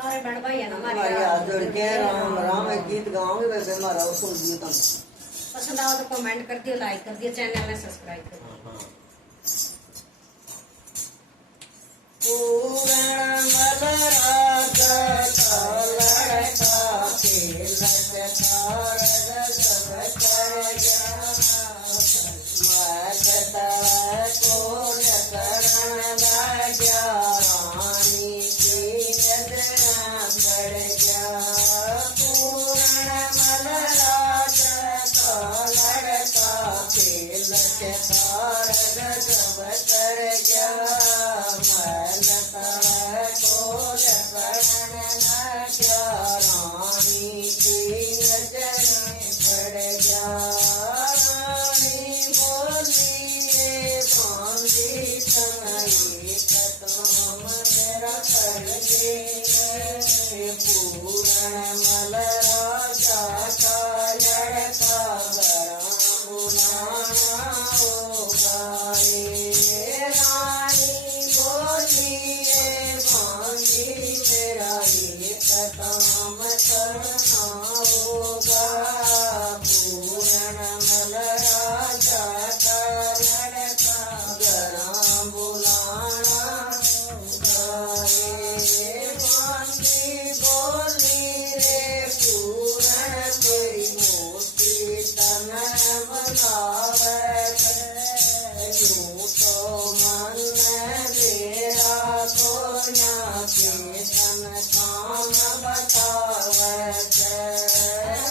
सारे बड़ भाई है ना हमारे हाथ जोड़ के राम राम एक गीत गाओगे वैसे हमारा सुन दियो तुम पसंद आओ तो कमेंट कर दियो, लाइक कर दियो, चैनल में सब्सक्राइब कर दियो। पूरण मलराज लड़का खेलत तार गजब कर गया मगत कोल करण लाग्या रानी की नजर पड़ गया पूरण मलराज लड़का खेलत तार गजब कर गया पूरण मलराजा का लड़का गरम बुलाना होगा रे रानी बोलिए भांगी मेरा एक काम करना होगा पूरण मलराजा का लड़का गरम बुलाना होगा रे भांगी बोली रे पूरण तेरी मूर्ति तन बनावे यूं तो मन मेरा को ना चेतन काम बतावे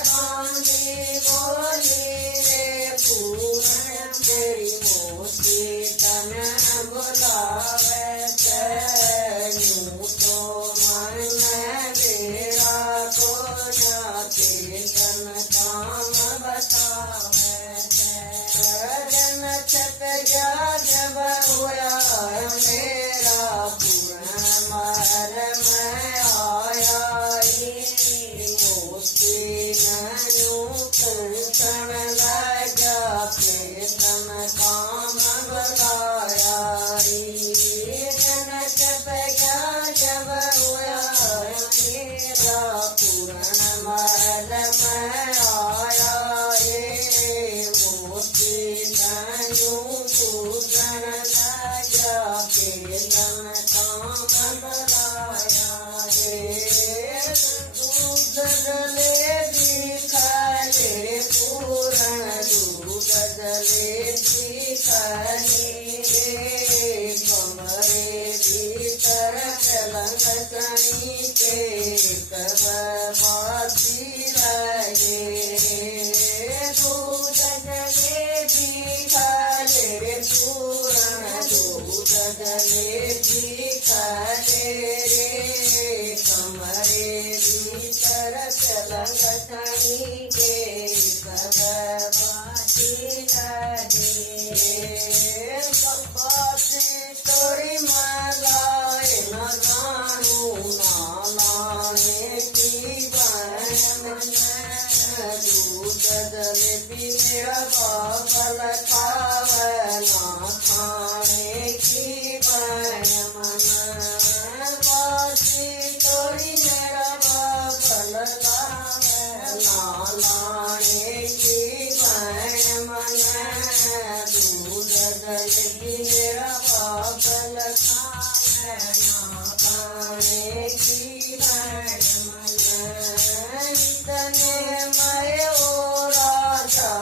भांगी बोली रे पूरण तेरी मूर्ति तन बुलावे यूं तो मन मेरा को ना चेतन काम बतावे जन छत गया जब होया मेरा पूर्ण महल में आया मोती नू कंकण लगा चेतन काम बताया जन छत गया जब होया मेरा पूर्ण महल में आया मोती नू पूजन लगा चेतन काम बताया दूध गले दिखाए पूरण दूध गले दिखाए कमरे भीतर पलंग कहीं के कब बाती लगे दूध गले दिखाए पूरण दूध गले दिखाए रे कमरे भीतर पलंग कहीं के कब बाती लगे बाती तोरी मलाए न जानू ना लाने की बहन दूध गले भी मेरा बाबल खावे ना खाने की बहन बाती तोरी मेरा बाबल लावे ना लाने की बहन दूध गले भी मेरा बाबल खावे ना खाने की बहन तने मैं ओ राजा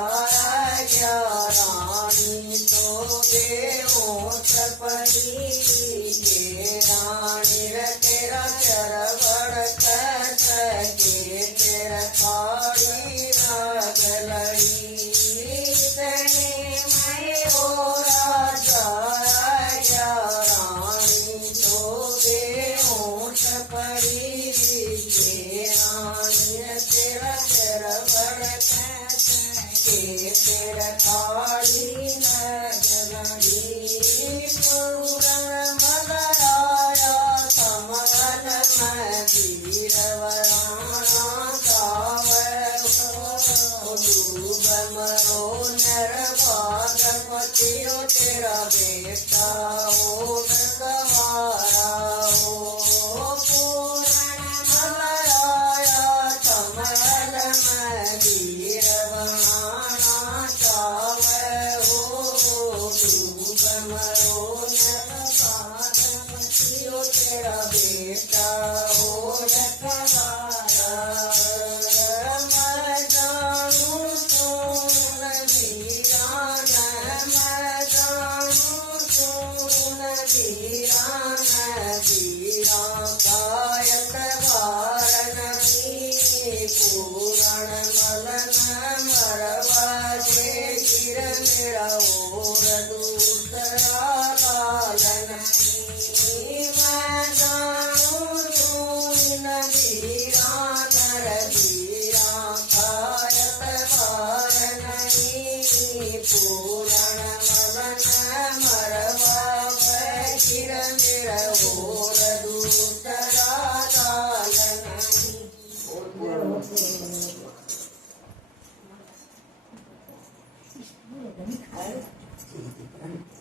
गया रानी तो बेहोश पड़ी के रानी रे तेरा चरवड़ के तेरा खाड़ी राग लड़ी तने मैं ओ राजा गया रानी तो बेहोश पड़ी के रानी तेरा चरवड़ के तेरा खाड़ी नगरी पूरण मलराया कमल में वीरवराना गावे डूब मरो नरभाग पतियो तेरा बेटा ओ गवारा ओ पूरण और दूसरा लालन मैं जानूं तू इन वीरा नर वीरा खायत बार नहीं पूरण मदन मरवा बैठिर मेरा और दूसरा लालन Thank you.